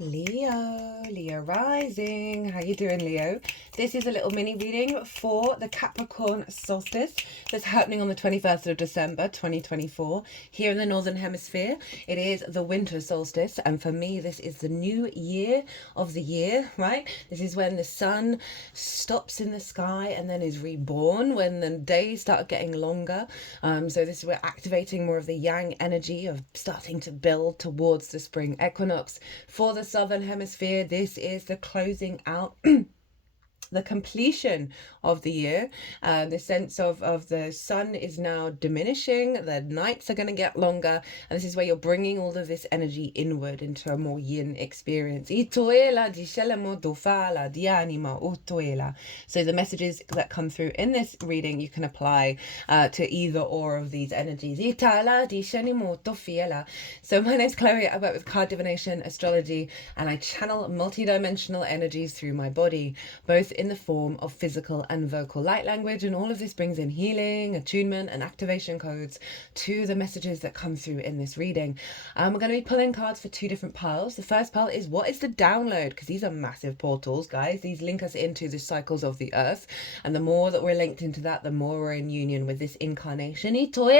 Leo rising. How you doing, Leo? This is a little mini reading for the Capricorn solstice that's happening on the 21st of December 2024 here in the Northern Hemisphere. It is the winter solstice, and for me this is the new year of the year, right? This is when the sun stops in the sky and then is reborn, when the days start getting longer. So this is we're activating more of the yang energy of starting to build towards the spring equinox. For the Southern Hemisphere, this is the closing out the completion of the year. The sense of the sun is now diminishing, the nights are going to get longer, and this is where you're bringing all of this energy inward into a more yin experience. So the messages that come through in this reading you can apply to either or of these energies. So my name's Chloe. I work with card divination, astrology, and I channel multidimensional energies through my body, both in the form of physical and vocal light language, and all of this brings in healing, attunement, and activation codes to the messages that come through in this reading. We're going to be pulling cards for two different piles. The first pile is what is the download, because these are massive portals, guys. These link us into the cycles of the earth, and the more that we're linked into that, the more we're in union with this incarnation. So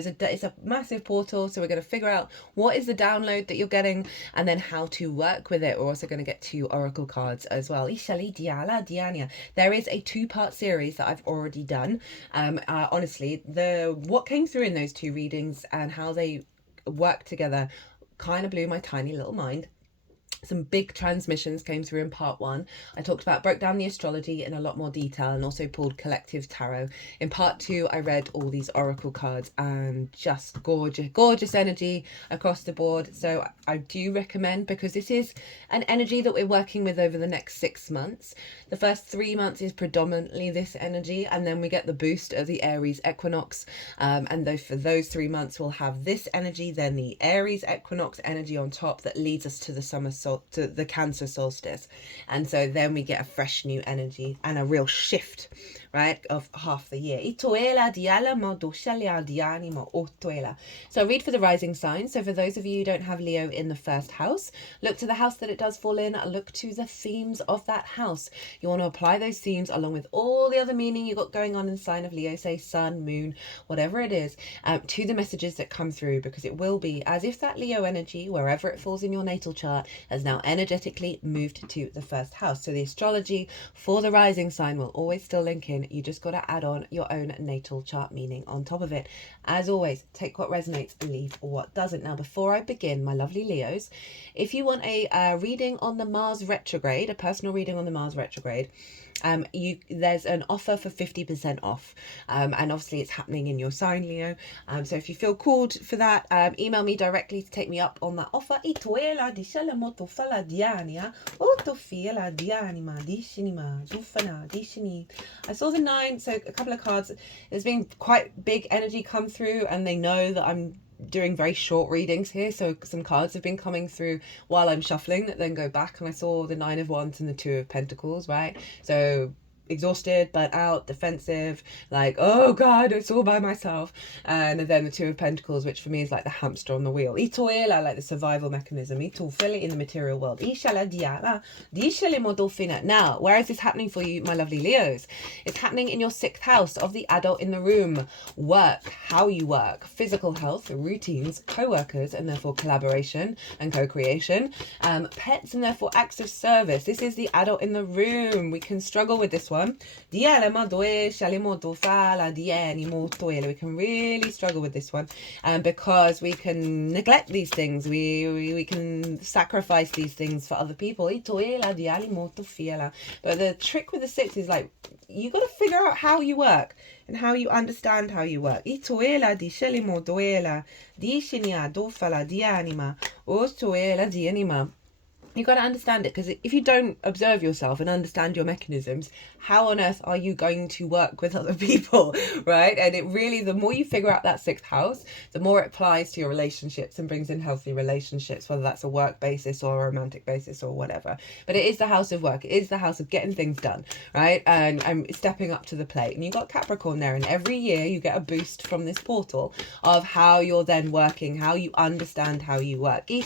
it's a massive portal, so we're going to figure out what is the download that you're getting and then how to work with it. We're also going to get two oracle cards as well. There is a two-part series that I've already done. Honestly, what came through in those two readings and how they work together kind of blew my tiny little mind. Some big transmissions came through in part one. I broke down the astrology in a lot more detail and also pulled collective tarot. In part two, I read all these oracle cards and just gorgeous energy across the board. So I do recommend, because this is an energy that we're working with over the next 6 months. The first 3 months is predominantly this energy, and then we get the boost of the Aries equinox. And for those 3 months, we'll have this energy, then the Aries equinox energy on top that leads us to the summer to the Cancer solstice, and so then we get a fresh new energy and a real shift, right, of half the year. So read for the rising sign. So for those of you who don't have Leo in the first house, look to the house that it does fall in, look to the themes of that house. You want to apply those themes along with all the other meaning you've got going on in the sign of Leo, say sun, moon, whatever it is, to the messages that come through, because it will be as if that Leo energy, wherever it falls in your natal chart, has now energetically moved to the first house. So the astrology for the rising sign will always still link in. You just got to add on your own natal chart meaning on top of it. As always, take what resonates and leave what doesn't. Now, before I begin, my lovely Leos, if you want a reading on the Mars retrograde, a personal reading on the Mars retrograde, there's an offer for 50% off, and obviously it's happening in your sign, Leo. So if you feel called for that, email me directly to take me up on that offer. I saw the 9, so a couple of cards. There's been quite big energy come through, and they know that I'm doing very short readings here, so some cards have been coming through while I'm shuffling that then go back, and I saw the 9 of Wands and the 2 of Pentacles, right? So exhausted, burnt out, defensive, like, oh god, it's all by myself. And then the 2 of Pentacles, which for me is like the hamster on the wheel, like the survival mechanism, in the material world. Now, where is this happening for you, my lovely Leos? It's happening in your 6th house of the adult in the room. Work, how you work, physical health, routines, co-workers, and therefore collaboration and co-creation, pets, and therefore acts of service. This is the adult in the room. We can struggle with this one. We can really struggle with this one, because we can neglect these things. We can sacrifice these things for other people. But the trick with the 6 is, like, you got to figure out how you work and how you understand how you work. You got to understand it, because if you don't observe yourself and understand your mechanisms, how on earth are you going to work with other people, right? And it really, the more you figure out that sixth house, the more it applies to your relationships and brings in healthy relationships, whether that's a work basis or a romantic basis or whatever. But it is the house of work. It is the house of getting things done, right? And stepping up to the plate. And you got Capricorn there, and every year you get a boost from this portal of how you're then working, how you understand how you work. And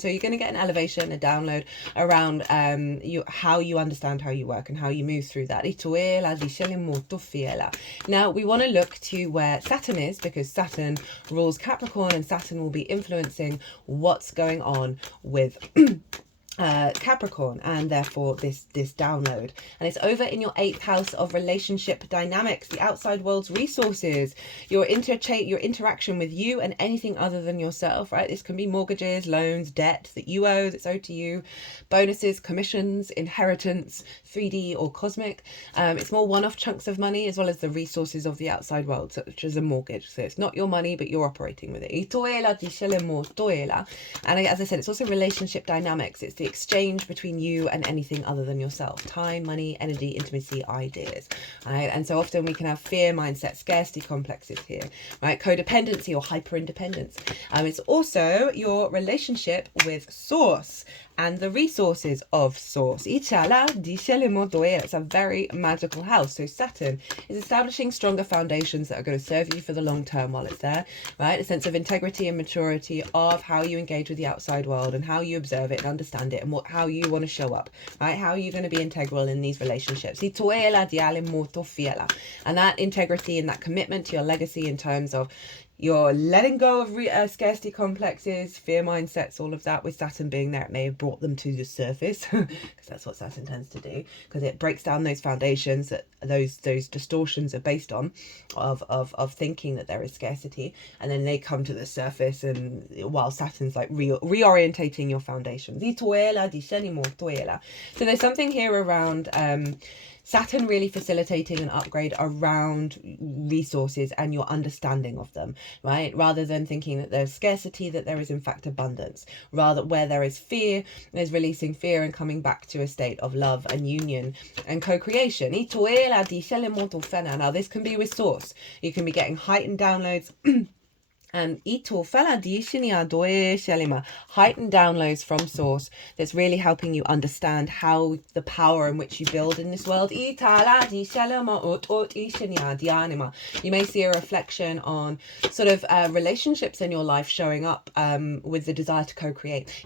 so you're going to get an elevation, a download around how you understand how you work and how you move through that. Now we want to look to where Saturn is, because Saturn rules Capricorn, and Saturn will be influencing what's going on with Capricorn, and therefore this download. And it's over in your 8th house of relationship dynamics, the outside world's resources, your interaction with you and anything other than yourself, right? This can be mortgages, loans, debt that you owe, that's owed to you, bonuses, commissions, inheritance, 3D or cosmic. It's more one-off chunks of money, as well as the resources of the outside world, such as a mortgage. So it's not your money, but you're operating with it. And as I said, it's also relationship dynamics. It's the exchange between you and anything other than yourself: time, money, energy, intimacy, ideas, right? And so often we can have fear mindset, scarcity complexes here, right? Codependency or hyper independence. It's also your relationship with source and the resources of source. It's a very magical house. So Saturn is establishing stronger foundations that are going to serve you for the long term while it's there, right? A sense of integrity and maturity of how you engage with the outside world and how you observe it and understand it, and how you want to show up, right? How are you going to be integral in these relationships? And that integrity and that commitment to your legacy in terms of you're letting go of scarcity complexes, fear mindsets, all of that. With Saturn being there, it may have brought them to the surface, because that's what Saturn tends to do, because it breaks down those foundations that those distortions are based on of thinking that there is scarcity, and then they come to the surface, and while Saturn's like reorientating your foundations. So there's something here around Saturn really facilitating an upgrade around resources and your understanding of them, right? Rather than thinking that there's scarcity, that there is in fact abundance. Rather, where there is fear, there's releasing fear and coming back to a state of love and union and co-creation. Now this can be with source. You can be getting heightened downloads and heightened downloads from source that's really helping you understand how the power in which you build in this world. You may see a reflection on sort of relationships in your life showing up with the desire to co-create.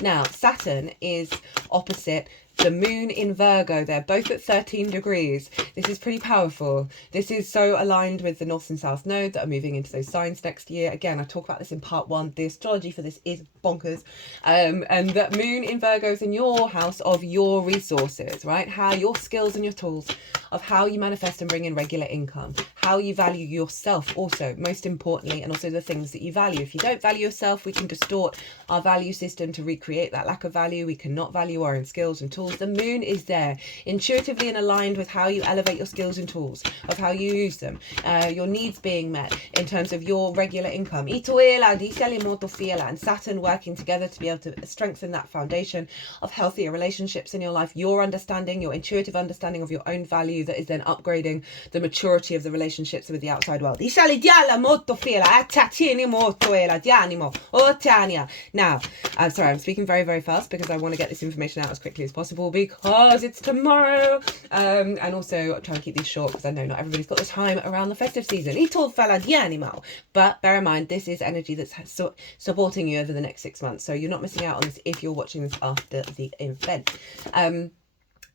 Now Saturn is opposite the moon in Virgo. They're both at 13 degrees. This is pretty powerful. This is so aligned with the North and South node that are moving into those signs next year. Again, I talk about this in part 1. The astrology for this is bonkers. And that moon in Virgo is in your house of your resources, right? How your skills and your tools, of how you manifest and bring in regular income, how you value yourself also, most importantly, and also the things that you value. If you don't value yourself, we can distort our value system to recreate that lack of value. We cannot value our own skills and tools. The moon is there intuitively and aligned with how you elevate your skills and tools, of how you use them, your needs being met in terms of your regular income. And Saturn working together to be able to strengthen that foundation of healthier relationships in your life, your understanding, your intuitive understanding of your own value, that is then upgrading the maturity of the relationships with the outside world. Now, I'm sorry, I'm speaking very, very fast because I want to get this information out as quickly as possible, because it's tomorrow, and also I'm trying to keep these short because I know not everybody's got the time around the festive season. But bear in mind, this is energy that's supporting you over the next 6 months, so you're not missing out on this if you're watching this after the event.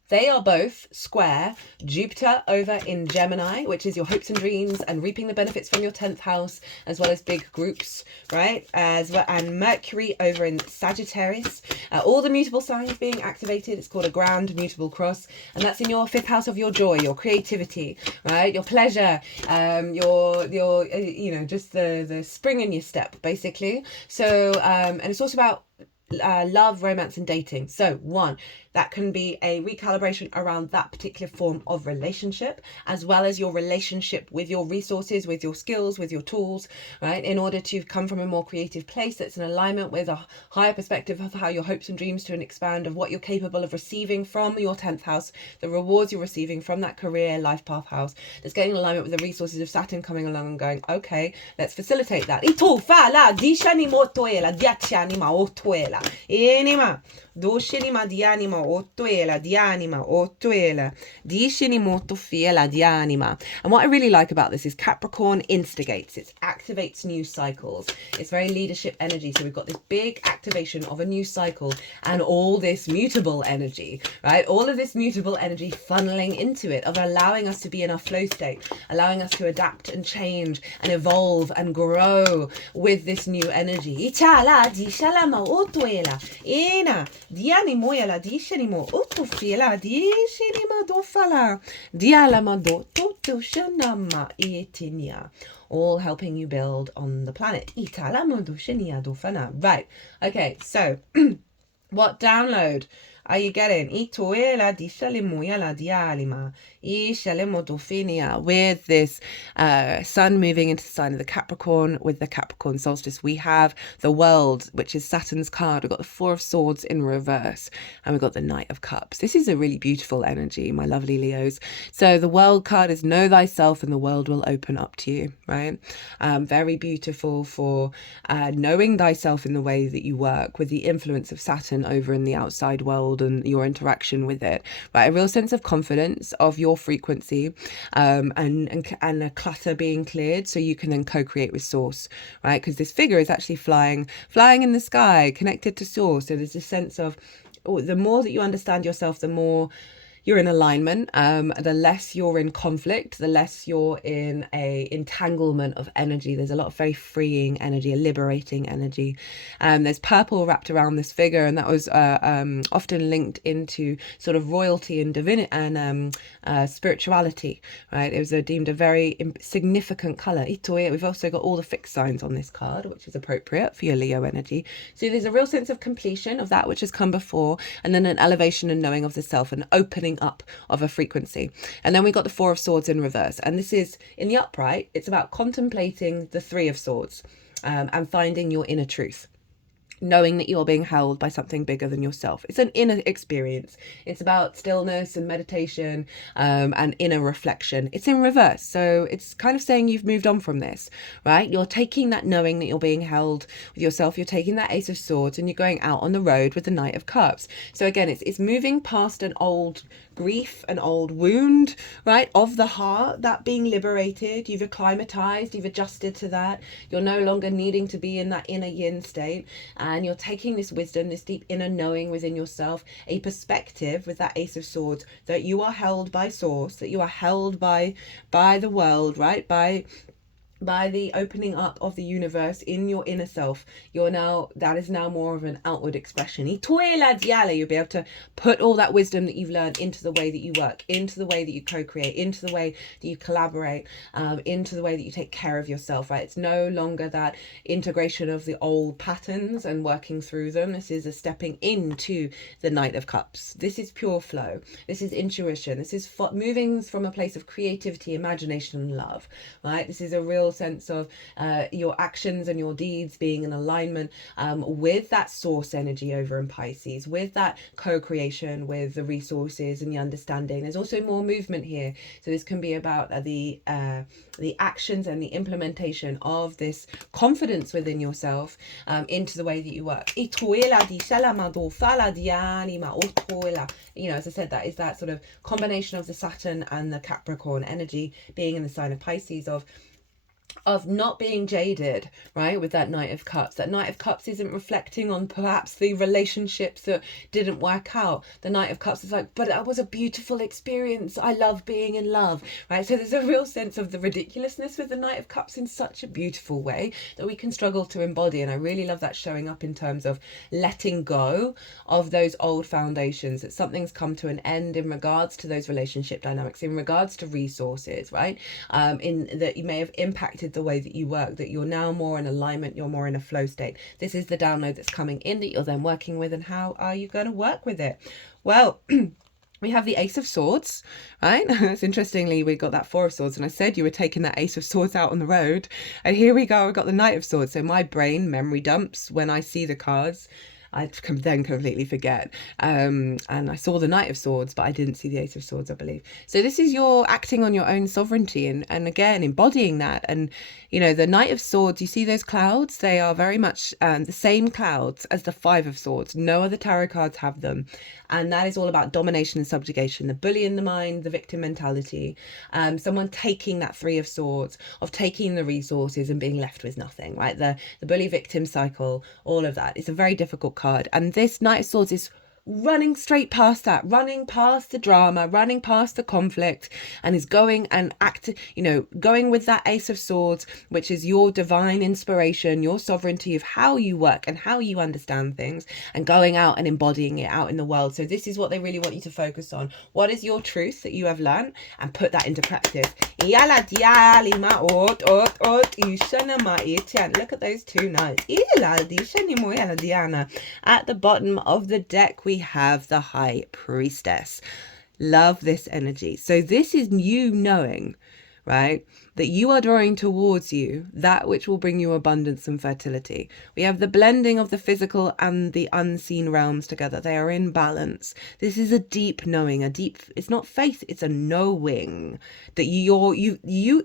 They are both square Jupiter over in Gemini, which is your hopes and dreams and reaping the benefits from your 10th house, as well as big groups, right? As well, and Mercury over in Sagittarius. All the mutable signs being activated. It's called a grand mutable cross, and that's in your 5th house of your joy, your creativity, right? Your pleasure, your just the spring in your step, basically. So and it's also about love, romance and dating. So 1, that can be a recalibration around that particular form of relationship, as well as your relationship with your resources, with your skills, with your tools, right? In order to come from a more creative place that's in alignment with a higher perspective of how your hopes and dreams to expand, of what you're capable of receiving from your 10th house, the rewards you're receiving from that career life path house, that's getting in alignment with the resources of Saturn coming along and going, okay, let's facilitate that. Doshinima dianima ottuela dianima ottuela dishinimoto fiela dianima. And what I really like about this is Capricorn instigates, it activates new cycles. It's very leadership energy. So we've got this big activation of a new cycle and all this mutable energy, right? All of this mutable energy funneling into it, of allowing us to be in our flow state, allowing us to adapt and change and evolve and grow with this new energy. Ichala dishalama ottuela ina dianimo yala dishinimo ottufiela dishinima dofala dialama do toto shanama etinia. All helping you build on the planet. Right. Okay, so what download are you getting? With this sun moving into the sign of the Capricorn, with the Capricorn solstice, we have the world, which is Saturn's card. We've got the Four of Swords in reverse, and we've got the Knight of Cups. This is a really beautiful energy, my lovely Leos. So the world card is know thyself and the world will open up to you, right? Very beautiful for knowing thyself in the way that you work, with the influence of Saturn over in the outside world and your interaction with it, right? A real sense of confidence of your frequency, and a clutter being cleared, so you can then co-create with source, right? Because this figure is actually flying in the sky, connected to source. So there's this sense of, the more that you understand yourself, the more you're in alignment, the less you're in conflict, the less you're in a entanglement of energy. There's a lot of very freeing energy, a liberating energy. There's purple wrapped around this figure, and that was often linked into sort of royalty and divinity and spirituality, right? It was deemed a very significant color. We've also got all the fixed signs on this card, which is appropriate for your Leo energy. So there's a real sense of completion of that which has come before, and then an elevation and knowing of the self, and opening up of a frequency. And then we got the Four of Swords in reverse, and this is in the upright. It's about contemplating the Three of Swords, and finding your inner truth, knowing that you're being held by something bigger than yourself. It's an inner experience. It's about stillness and meditation, and inner reflection. It's in reverse. So it's kind of saying you've moved on from this, right? You're taking that knowing that you're being held with yourself. You're taking that Ace of Swords and you're going out on the road with the Knight of Cups. So again, it's moving past an old grief, an old wound, right, of the heart, that being liberated. You've acclimatized, you've adjusted to that. You're no longer needing to be in that inner yin state, and you're taking this wisdom, this deep inner knowing within yourself, a perspective with that Ace of Swords, that you are held by source, that you are held by the world, right, by the opening up of the universe in your inner self. That is now more of an outward expression. You'll be able to put all that wisdom that you've learned into the way that you work, into the way that you co-create, into the way that you collaborate, into the way that you take care of yourself, right? It's no longer that integration of the old patterns and working through them. This is a stepping into the Knight of Cups. This is pure flow. This is intuition. This is moving from a place of creativity, imagination, and love, right? This is a real sense of your actions and your deeds being in alignment with that source energy over in Pisces, with that co-creation with the resources and the understanding. There's also more movement here, so this can be about the actions and the implementation of this confidence within yourself into the way that you work. You know, as I said, that is that sort of combination of the Saturn and the Capricorn energy being in the sign of Pisces, of not being jaded, right, with that Knight of Cups. That Knight of Cups isn't reflecting on perhaps the relationships that didn't work out. The Knight of Cups is like, but that was a beautiful experience. I love being in love, right? So there's a real sense of the ridiculousness with the Knight of Cups in such a beautiful way that we can struggle to embody. And I really love that showing up in terms of letting go of those old foundations, that something's come to an end in regards to those relationship dynamics, in regards to resources, right? In that you may have impacted activated the way that you work, that you're now more in alignment, you're more in a flow state. This is the download that's coming in that you're then working with, and how are you going to work with it? Well, we have the Ace of Swords, right? It's interestingly, we got that Four of Swords, and I said you were taking that Ace of Swords out on the road. And here we go, I got the Knight of Swords. So my brain memory dumps when I see the cards. I then completely forget. And I saw the Knight of Swords, but I didn't see the Ace of Swords, I believe. So this is your acting on your own sovereignty, and again, embodying that. And, you know, the Knight of Swords, you see those clouds? They are very much the same clouds as the Five of Swords. No other tarot cards have them. And that is all about domination and subjugation, the bully in the mind, the victim mentality, someone taking that Three of Swords, of taking the resources and being left with nothing, right? The bully victim cycle, all of that. It's a very difficult card. And this Knight of Swords is running straight past that, running past the drama, running past the conflict, and is going and going with that Ace of Swords, which is your divine inspiration, your sovereignty of how you work and how you understand things, and going out and embodying it out in the world. So this is what they really want you to focus on. What is your truth that you have learned, and put that into practice. Look at those two knights. At the bottom of the deck, we have the High Priestess. Love this energy. So this is you knowing, right, that you are drawing towards you that which will bring you abundance and fertility. We have the blending of the physical and the unseen realms together. They are in balance. This is a deep knowing, it's not faith, it's a knowing that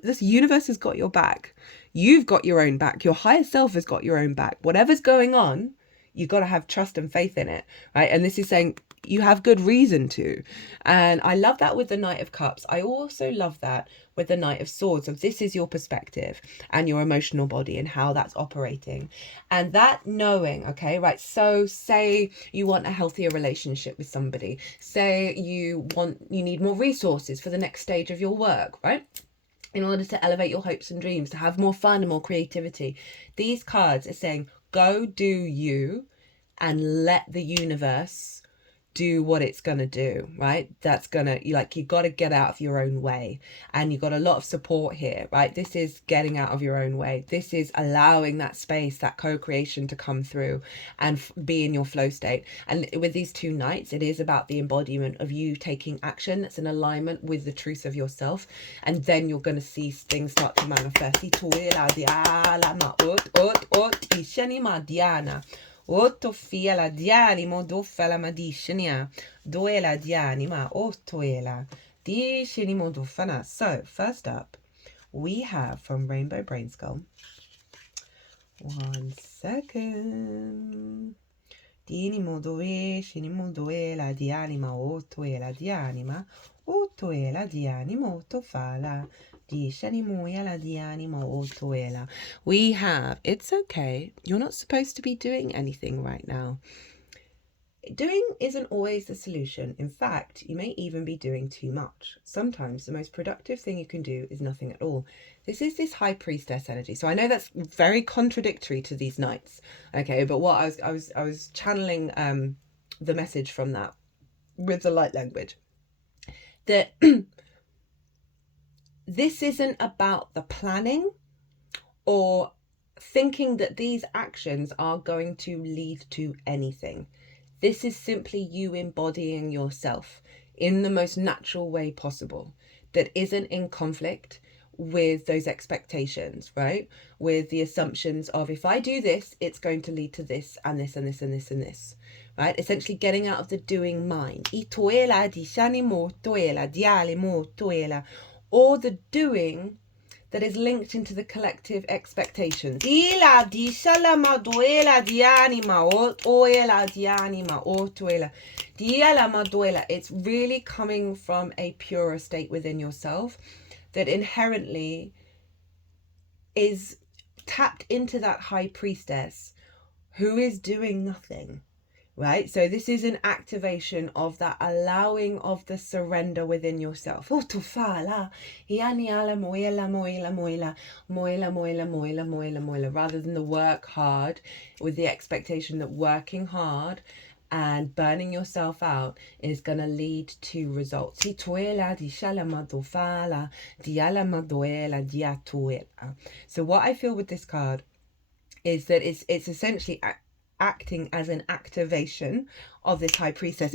this universe has got your back. You've got your own back. Your higher self has got your own back. Whatever's going on, you've got to have trust and faith in it, right? And this is saying you have good reason to. And I love that with the Knight of Cups. I also love that with the Knight of Swords. So this is your perspective and your emotional body and how that's operating. And that knowing, okay, right? So say you want a healthier relationship with somebody. Say you need more resources for the next stage of your work, right? In order to elevate your hopes and dreams, to have more fun and more creativity. These cards are saying, go do you and let the universe do what it's going to do, right? That's going to, you got to get out of your own way. And you've got a lot of support here, right? This is getting out of your own way. This is allowing that space, that co-creation to come through and be in your flow state. And with these two knights, it is about the embodiment of you taking action that's in alignment with the truth of yourself. And then you're going to see things start to manifest. Otto fiela dianimo doffala madishania doela dianima ottoela dishinimo doffana. So first up we have from Rainbow Brainskull. 1 second. Dinimo doe shinimo doela dianima ottoela dianima ottoela dianimo tofala. We have, it's okay, you're not supposed to be doing anything right now. Doing isn't always the solution. In fact, you may even be doing too much. Sometimes the most productive thing you can do is nothing at all. This is this High Priestess energy. So I know that's very contradictory to these knights. Okay, but what I was channeling the message from that with the light language. That this isn't about the planning or thinking that these actions are going to lead to anything. This is simply you embodying yourself in the most natural way possible, that isn't in conflict with those expectations, right? With the assumptions of, if I do this, it's going to lead to this and this and this and this and this, right? Essentially getting out of the doing mind. Or the doing that is linked into the collective expectations. It's really coming from a purer state within yourself that inherently is tapped into that High Priestess who is doing nothing. Right? So this is an activation of that allowing of the surrender within yourself. Rather than the work hard with the expectation that working hard and burning yourself out is going to lead to results. So what I feel with this card is that it's essentially acting as an activation of this high priestess.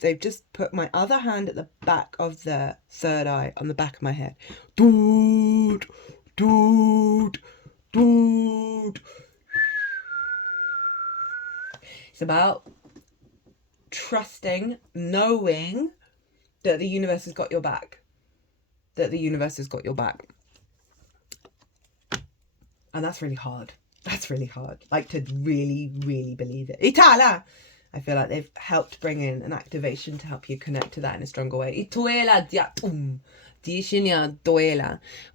They've just put my other hand at the back of the third eye on the back of my head. It's about trusting, knowing that the universe has got your back. That the universe has got your back. And that's really hard. That's really hard. Like, to really, really believe it. Itala! I feel like they've helped bring in an activation to help you connect to that in a stronger way.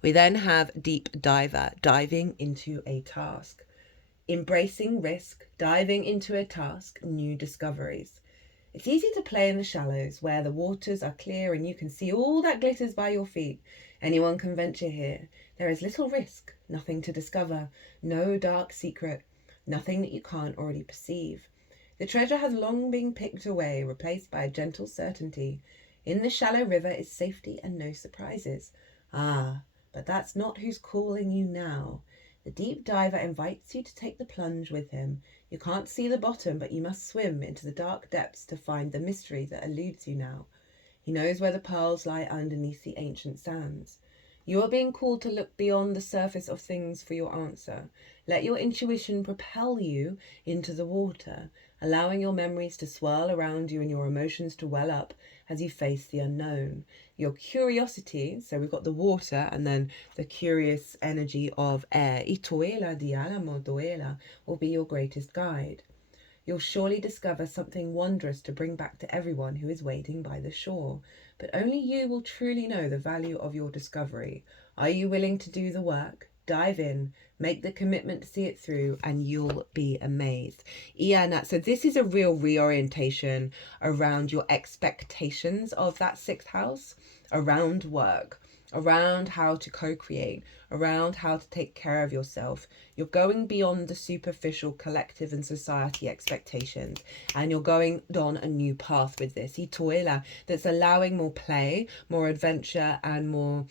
We then have Deep Diver, diving into a task. Embracing risk, diving into a task, new discoveries. It's easy to play in the shallows where the waters are clear and you can see all that glitters by your feet. Anyone can venture here. There is little risk, nothing to discover, no dark secret, nothing that you can't already perceive. The treasure has long been picked away, replaced by a gentle certainty. In the shallow river is safety and no surprises. Ah, but that's not who's calling you now. The deep diver invites you to take the plunge with him. You can't see the bottom, but you must swim into the dark depths to find the mystery that eludes you now. He knows where the pearls lie underneath the ancient sands. You are being called to look beyond the surface of things for your answer. Let your intuition propel you into the water, allowing your memories to swirl around you and your emotions to well up as you face the unknown. Your curiosity, so we've got the water and then the curious energy of air, will be your greatest guide. You'll surely discover something wondrous to bring back to everyone who is waiting by the shore. But only you will truly know the value of your discovery. Are you willing to do the work? Dive in, make the commitment to see it through, and you'll be amazed. Iana, so this is a real reorientation around your expectations of that sixth house, around work, around how to co-create, around how to take care of yourself. You're going beyond the superficial collective and society expectations, and you're going on a new path with this. Itoela, that's allowing more play, more adventure, and more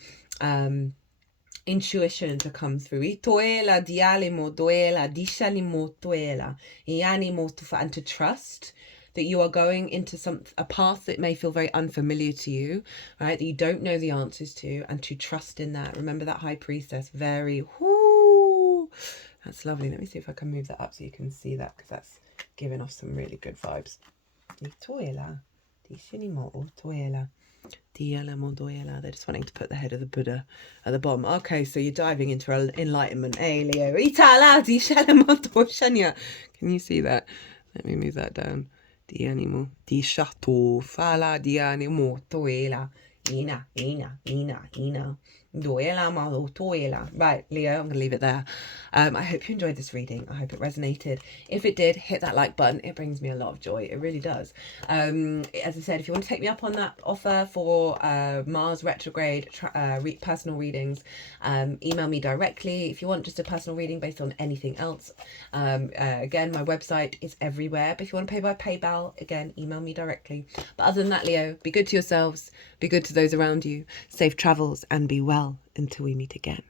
intuition to come through. Itoela dialimo doela dishalimo toela ianimo tufa, and to trust that you are going into a path that may feel very unfamiliar to you, right? That you don't know the answers to, and to trust in that. Remember that high priestess, very, whoo, that's lovely. Let me see if I can move that up so you can see that, because that's giving off some really good vibes. They're just wanting to put the head of the Buddha at the bottom. Okay, so you're diving into enlightenment. Hey, Leo. Can you see that? Let me move that down. Di animo, di shato, fala di animo, toela, ina, doela, malo, toela. Right, Leo, I'm going to leave it there. I hope you enjoyed this reading. I hope it resonated. If it did, hit that like button. It brings me a lot of joy. It really does. As I said, if you want to take me up on that offer for Mars retrograde personal readings, email me directly. If you want just a personal reading based on anything else, again, my website is everywhere. But if you want to pay by PayPal, again, email me directly. But other than that, Leo, be good to yourselves, be good to those around you, safe travels, and be well until we meet again.